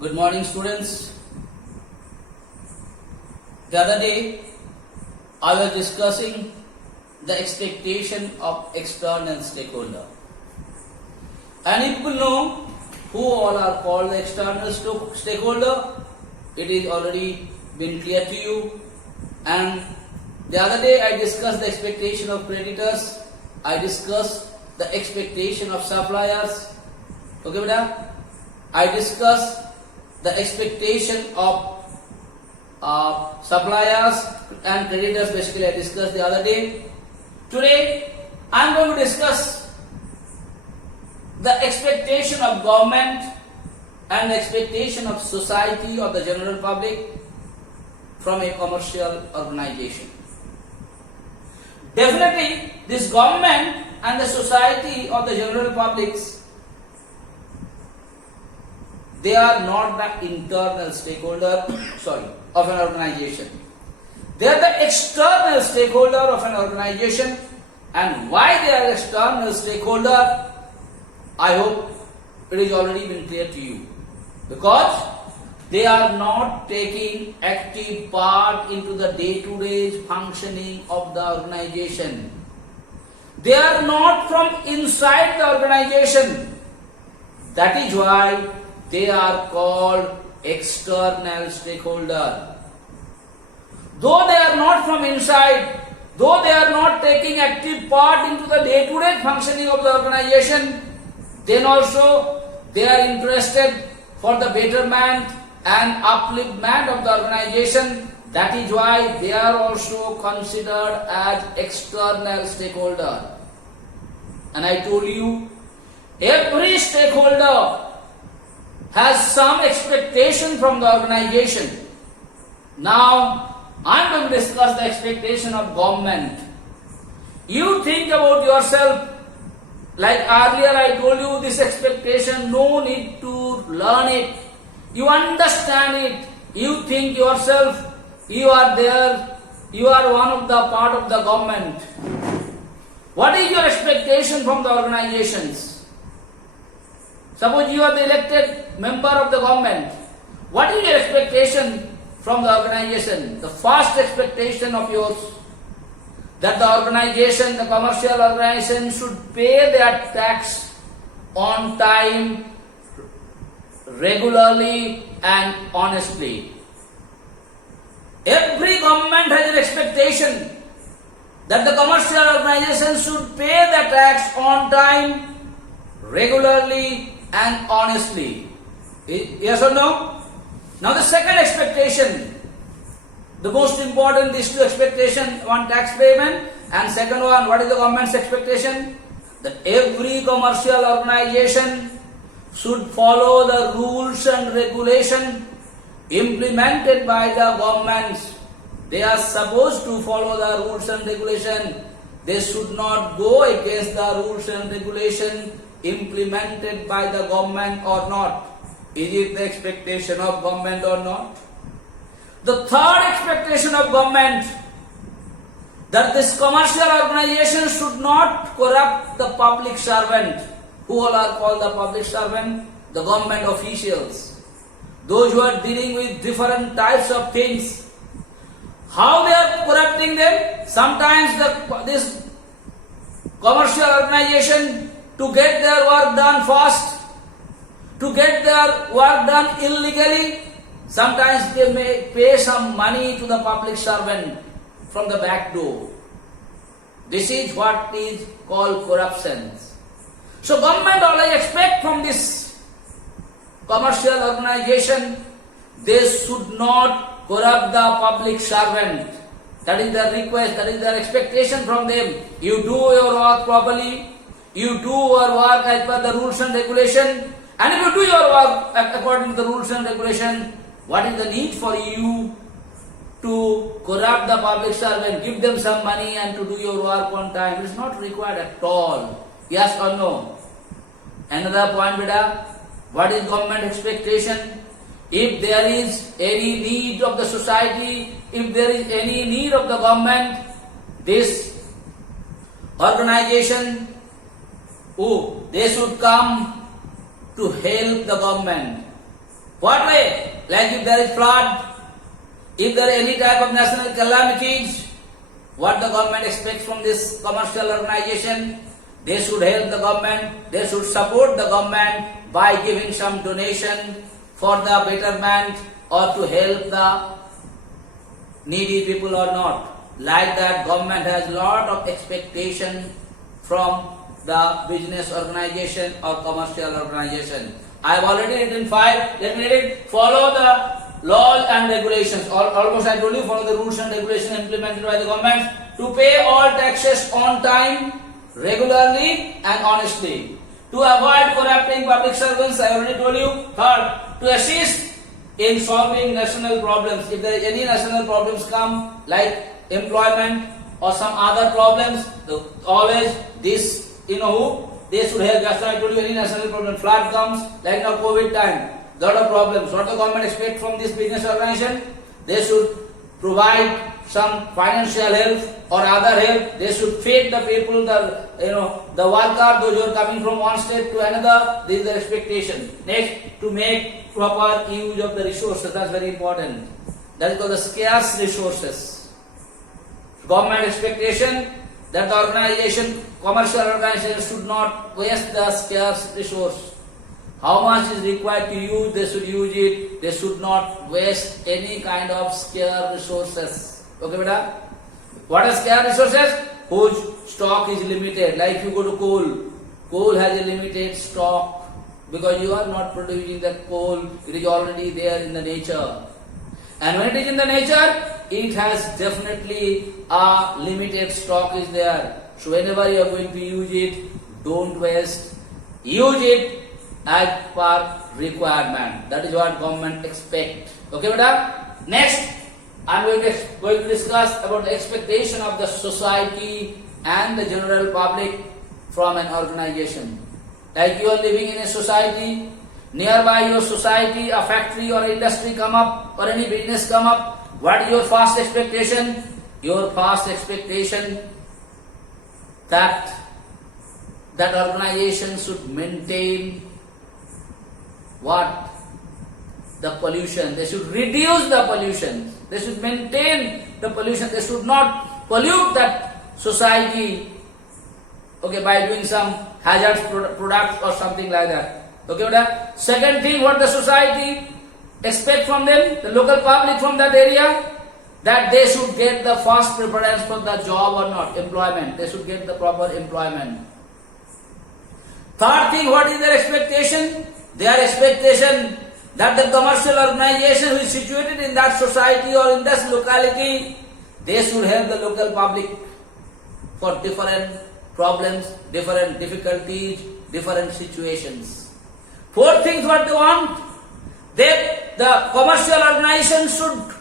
Good morning, students. The other day, I was discussing the expectation of external stakeholder. And you people know who all are called the external stakeholder. It is already been clear to you. And the other day, I discussed the expectation of creditors. I discussed the expectation of suppliers. Okay, beta? I discussed the expectation of suppliers and creditors. Basically, I discussed the other day. Today, I am going to discuss the expectation of government and the expectation of society or the general public from a commercial organization. Definitely, this government and the society or the general publics, they are not the internal stakeholder of an organization. They are the external stakeholder of an organization. And why they are external stakeholder, I hope it is already been clear to you. Because they are not taking active part into the day-to-day functioning of the organization. They are not from inside the organization. That is why they are called external stakeholder. Though they are not from inside, though they are not taking active part into the day-to-day functioning of the organization, then also they are interested for the betterment and upliftment of the organization. That is why they are also considered as external stakeholder. And I told you, every stakeholder has some expectation from the organization. Now, I am going to discuss the expectation of government. You think about yourself, like earlier I told you this expectation, no need to learn it. You understand it. You think yourself, you are there, you are one of the part of the government. What is your expectation from the organizations? Suppose you are the elected member of the government. What is your expectation from the organization? The first expectation of yours, that the organization, the commercial organization should pay their tax on time, regularly and honestly. Every government has an expectation that the commercial organization should pay the tax on time, regularly and honestly. Yes or no? Now the second expectation, the most important, these two expectations, one tax payment and second one, what is the government's expectation? That every commercial organization should follow the rules and regulation implemented by the governments. They are supposed to follow the rules and regulation. They should not go against the rules and regulation implemented by the government or not. Is it the expectation of government or not? The third expectation of government, that this commercial organization should not corrupt the public servant. Who all are called the public servant? The government officials. Those who are dealing with different types of things. How they are corrupting them? Sometimes this commercial organization, to get their work done fast, to get their work done illegally, sometimes they may pay some money to the public servant from the back door. This is what is called corruption. So government always expect from this commercial organization, they should not corrupt the public servant. That is their request, that is their expectation from them. You do your work properly, you do your work as per the rules and regulation, and if you do your work according to the rules and regulation, what is the need for you to corrupt the public servant, give them some money and to do your work on time? It is not required at all. Yes or no? Another point, beta, what is government expectation? If there is any need of the society, if there is any need of the government, this organization, they should come to help the government. What way? Like if there is flood, if there are any type of national calamities, what the government expects from this commercial organization? They should help the government, they should support the government by giving some donation for the betterment or to help the needy people or not. Like that, government has lot of expectation from the business organization or commercial organization. I have already written 5. Let me read it. Follow the laws and regulations. Almost I told you, follow the rules and regulations implemented by the government to pay all taxes on time, regularly and honestly. To avoid corrupting public servants, I already told you. Third, to assist in solving national problems. If there is any national problems come, like employment or some other problems, always this, they should help. That's why I told you, any national problem, flood comes, like now COVID time, lot of problems. What the government expect from this business organization? They should provide some financial help or other help. They should feed the people, the worker, those who are coming from one state to another. This is the expectation. Next, to make proper use of the resources. That's very important. That is called the scarce resources. Government expectation that the organization, commercial organization, should not waste the scarce resource. How much is required to use, they should use it. They should not waste any kind of scarce resources. Okay, beta? What are scarce resources? Whose stock is limited. Like if you go to coal, coal has a limited stock because you are not producing the coal. It is already there in the nature. And when it is in the nature, it has definitely a limited stock is there. So whenever you are going to use it, don't waste. Use it as per requirement. That is what government expects. Okay, beta? Next, I am going to discuss about the expectation of the society and the general public from an organization. Like you are living in a society, nearby your society, a factory or industry come up or any business come up. What is your first expectation? Your first expectation that organization should maintain what? The pollution. They should reduce the pollution. They should maintain the pollution. They should not pollute that society, okay, by doing some hazardous products or something like that. Okay, second thing, what the society expect from them, the local public from that area, that they should get the first preference for the job or not, employment. They should get the proper employment. Third thing, what is their expectation? Their expectation that the commercial organization who is situated in that society or in that locality, they should help the local public for different problems, different difficulties, different situations. Fourth thing, what they want, the commercial organization should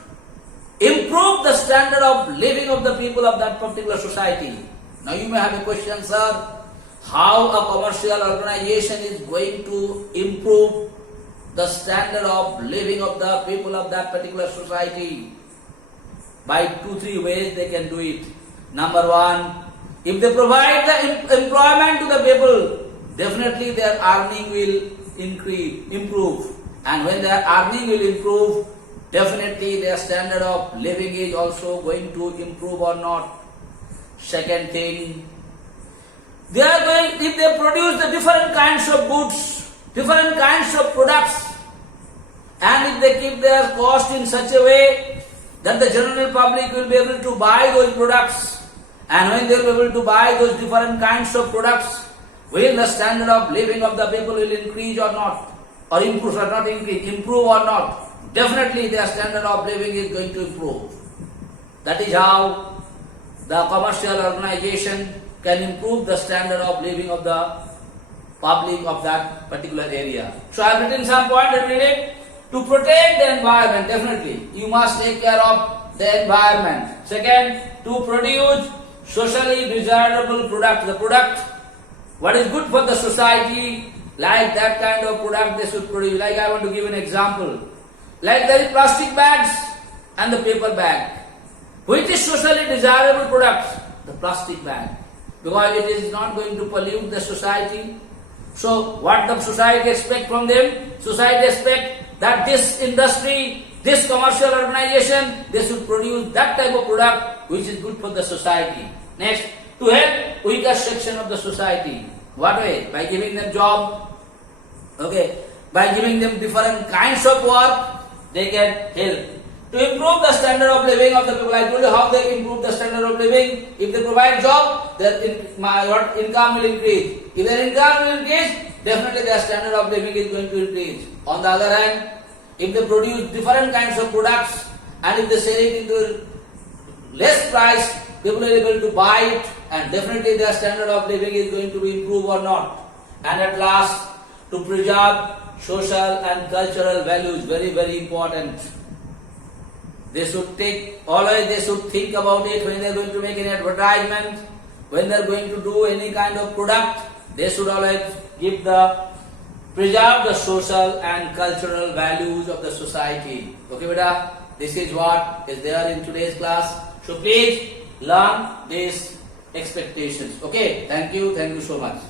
improve the standard of living of the people of that particular society. Now you may have a question, sir, how a commercial organization is going to improve the standard of living of the people of that particular society? By 2-3 ways they can do it. Number one, if they provide the employment to the people, definitely their earning will improve. And when their earning will improve, definitely their standard of living is also going to improve or not. Second thing, they are going, if they produce the different kinds of goods, different kinds of products, and if they keep their cost in such a way that the general public will be able to buy those products, and when they will be able to buy those different kinds of products, will the standard of living of the people will increase or not? Or improve or not increase, improve or not? Definitely their standard of living is going to improve. That is how the commercial organization can improve the standard of living of the public of that particular area. So I have written some point that read it. To protect the environment, definitely you must take care of the environment. Second, to produce socially desirable product. The product, what is good for the society, like that kind of product they should produce. Like I want to give an example. Like there is plastic bags and the paper bag. Which is socially desirable product? The plastic bag. Because it is not going to pollute the society. So what the society expect from them? Society expect that this industry, this commercial organization, they should produce that type of product which is good for the society. Next, to help weaker section of the society. What way? By giving them job, okay, by giving them different kinds of work, they can help. To improve the standard of living of the people, I told you how they improve the standard of living. If they provide job, their income will increase. If their income will increase, definitely their standard of living is going to increase. On the other hand, if they produce different kinds of products and if they sell it into less price, people are able to buy it and definitely their standard of living is going to be improved or not. And at last, to preserve social and cultural values, very, very important. They should always they should think about it when they are going to make an advertisement, when they are going to do any kind of product, they should always preserve the social and cultural values of the society. Okay, beta? This is what is there in today's class. So please learn these expectations. Okay, thank you so much.